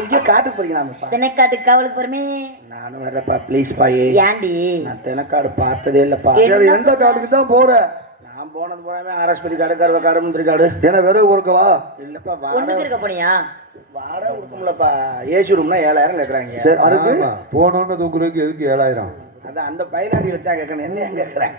இங்கே காட்டுக்கு போறீங்களாப்பா? தென்னைக்காட்டுக்கு காவலுக்கு போறமே. நானும் வரப்பா ப்ளீஸ் பாயே. ஏண்டி நான் தெனக்காடு பார்த்ததே இல்லப்பா. வேற எந்த காடுக்கு தான் போற? நான் போனது போறாமே ஆரஸ்பதி காடு, கருவ காடு, முந்திரி காடு. ஏன்னா வெறும் ஊருக்கவா? இல்லப்பா ஒண்ணுக்கு இருக்க போனியா? வாடகை கொடுக்கும்லப்பா. ஏசி ரூம்னா 7000 கேட்குறாங்க. சரி அதுக்கு போனோன்னு தூக்குறதுக்கு எதுக்கு 7000? அதான் அந்த பையனாடி வச்சா கேட்கணும். என்ன ஏன் கேட்குறேன்?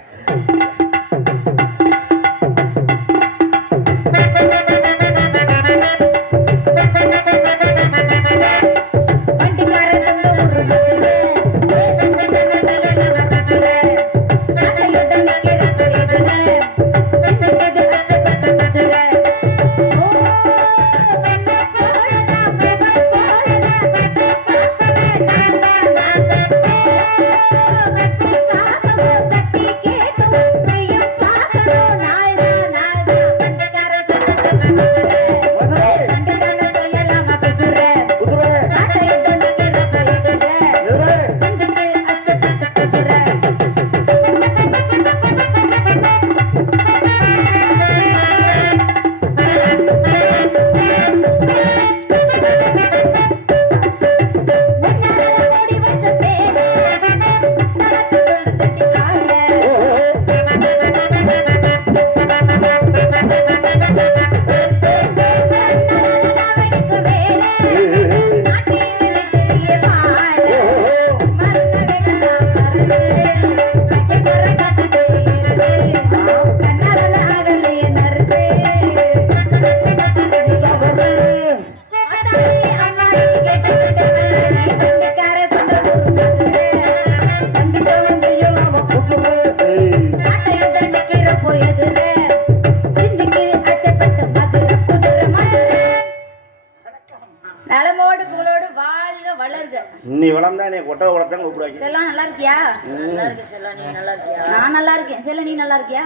நீ வளர்ந்தா நீ கொட்டை உடத்தான் கூப்பிடுவாங்க. செல்லம் நல்லா இருக்கியா? நல்லா இருக்கு செல்லம். நீ நல்லா இருக்கியா? நான் நல்லா இருக்கேன் செல்லம். நீ நல்லா இருக்கியா?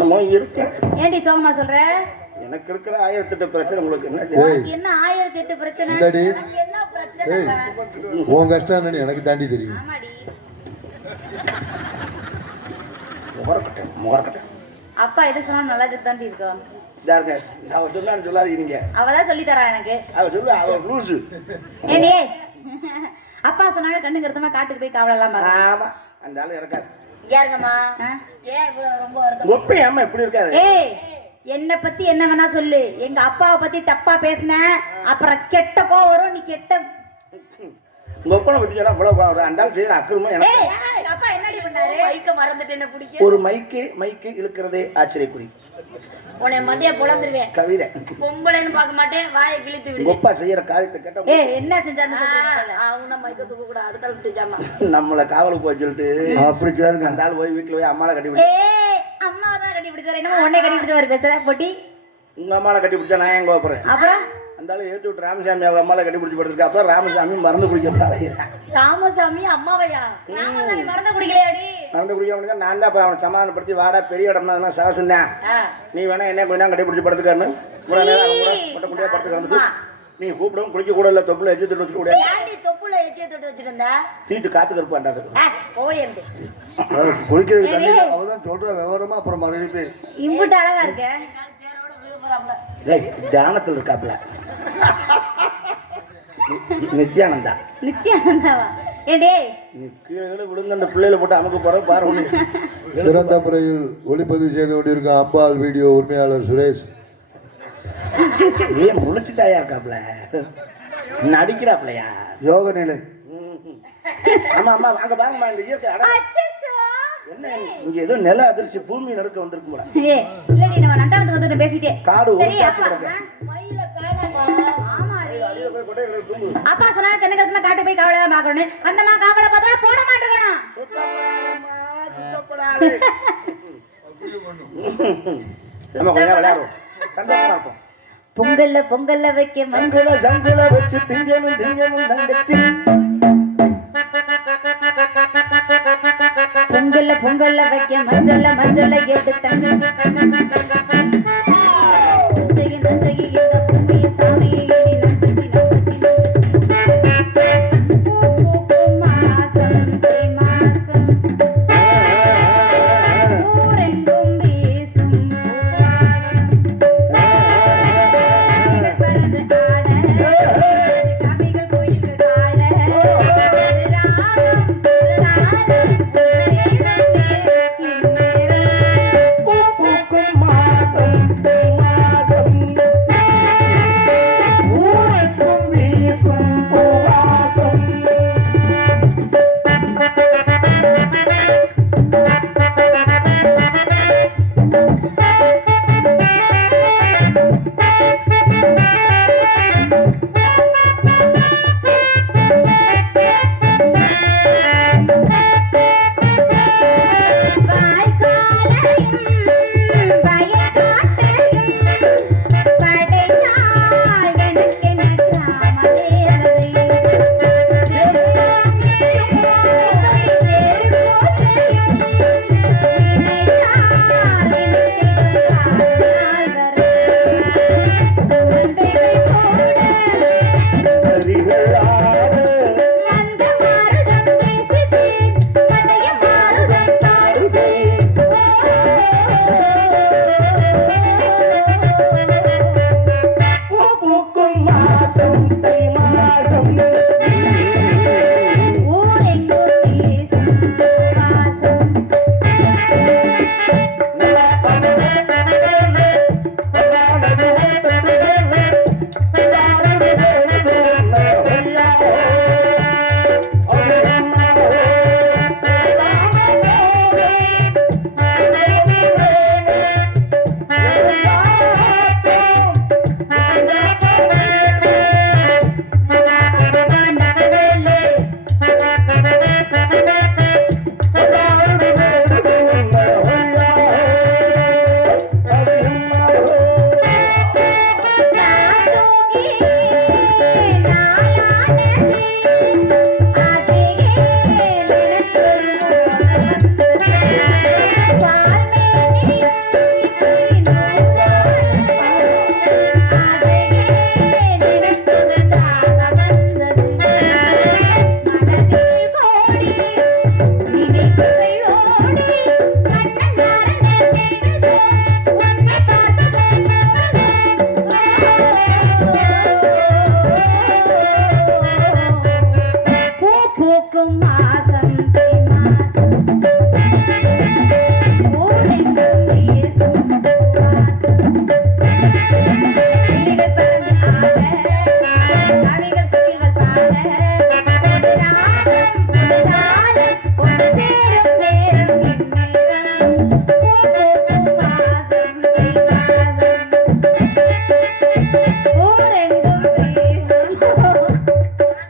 நம்ம இருக்கேன். ஏண்டி சோகமா சொல்ற? எனக்கு இருக்கிற 1008 பிரச்சனை உங்களுக்கு என்ன? என்ன 1008 பிரச்சனை? எனக்கு என்ன பிரச்சனை? உன் கஷ்டம் என்னன்னு எனக்கு தாண்டி தெரியும். ஆமாடி. முகரக்கட்டை. அப்பா எது சொன்னாலும் நல்லா தாண்டி இருக்கோம். யாருங்க அவ சொன்னான்னு சொல்லாதீங்க. அவதான் சொல்லி தரா எனக்கு. அவ சொல்லு அவ லூசு. ஏண்டி அப்பா சொன்னாங்க கண்ணுக்கு எடுத்தமா காட்டுக்கு போய் காவலலாம். ஆமா அந்த ஆளு இருக்காரு. யாருங்கம்மா? ஏன் ரொம்ப வருத்தம்? ஒப்பே அம்மா எப்படி இருக்காரு? ஏய் என்ன பத்தி என்ன வேணா சொல்லு. எங்க அப்பாவை பத்தி தப்பா பேசின அப்புறம் கெட்ட கோவம் வரும். நீ கெட்ட உங்க ஒப்பனை பத்தி சொன்னா இவ்வளவு கோவம். அந்த ஆள் செய்யற அக்கிரமம் எனக்கு. எங்க அப்பா என்னடி பண்ணாரு? மைக்க மறந்துட்டு என்ன பிடிக்கும்? ஒரு மைக்கு இழுக்கிறதே ஆச்சரியக்குறி. உன்னை மதிய புலந்துருவேன். கவிதை பொம்பளைன்னு பார்க்க மாட்டேன். வாயை கிழித்து விடு. ஒப்பா செய்யற காரியத்தை கேட்டா என்ன செஞ்சாருன்னு சொல்றீங்க? அவன மைக்க தூக்க கூட அடுத்த ஆள் விட்டுச்சாமா. நம்மள காவலுக்கு போய் சொல்லிட்டு அப்படி கேளுங்க. அந்த ஆள் போய் வீட்டுல போய் அம்மாவை கட்டி பிடிச்சி. அம்மாவை தான் கட்டி பிடிச்சாரு. என்னமோ உன்னை கட்டி பிடிச்ச மாதிரி பேசுற பொட்டி. உங்க அம்மாவை கட்டி பிடிச்சா நான் ஏன் கோபப்படுறேன்? அப்புறம் அந்த ஆளு ஏற்றி விட்டு ராமசாமி அவங்க அம்மாவை கட்டி பிடிச்சி படுத்துருக்கு. அப்புறம் ராமசாமி மறந்து குடிக்க. ராமசாமி அம்மாவையா? ராமசாமி மறந்து குடிக்கலையாடி? மறந்து குடிக்க நான் தான் அவனை சமாதானப்படுத்தி வாடா பெரிய இடம்னா சாவசம் தான். நீ வேணா என்ன கொஞ்சம் கட்டி பிடிச்சி படுத்துக்காருன்னு இவ்வளவு நேரம் அவங்க கூட கொட்ட குட்டியா படுத்து கிடந்துட்டு நீ கூப்பிடவும் குளிக்க கூட இல்ல. தொப்புல எச்சு தொட்டு வச்சுட்டு கூட தொப்புல எச்சு தொட்டு வச்சிருந்தா சீட்டு காத்து கருப்பாண்டாது. குளிக்கிறது தண்ணி அவதான் சொல்ற விவரமா அப்புறம் மறுபடியும் இம்புட்டு அழகா இருக்க. தியானத்தில் இருக்காப்ல நித்யானந்தா. நித்யானந்தாவா? ஏடே நீ கீழே விழுந்து அந்த பிள்ளையில போட்டு அமுக்க போற பாரு. சிறந்த முறையில் ஒளிப்பதிவு செய்து கொண்டிருக்க அம்பாள் வீடியோ உரிமையாளர் சுரேஷ். ஏன் முழிச்சுட்டாயா இருக்காப்ல? நடிக்கிறாப்லையா? யோக நிலை. ஆமா ஆமா அங்க பாருங்கம்மா இந்த இயற்கை. என்ன இங்க ஏதோ நில அதிர்ச்சி பூமி நடுக்க வந்திருக்கும் போல. இல்லடி நம்ம நந்தானத்துக்கு வந்து பேசிட்டே காடு அப்பா சொன்னா கண்ணு கசமா காட்டு போய் காவல பாக்கணும். வந்தமா காவல பார்த்தா போட மாட்டேங்கணும். நம்ம கொஞ்சம் விளையாடுவோம். சந்தோஷமா இருக்கும். பொங்கல்ல வைக்க சங்கல வச்சு திங்கணும் தங்கச்சி. பொங்கல்ல வைக்க மஞ்சள்ல எடுத்து மாசம் தை மாசம்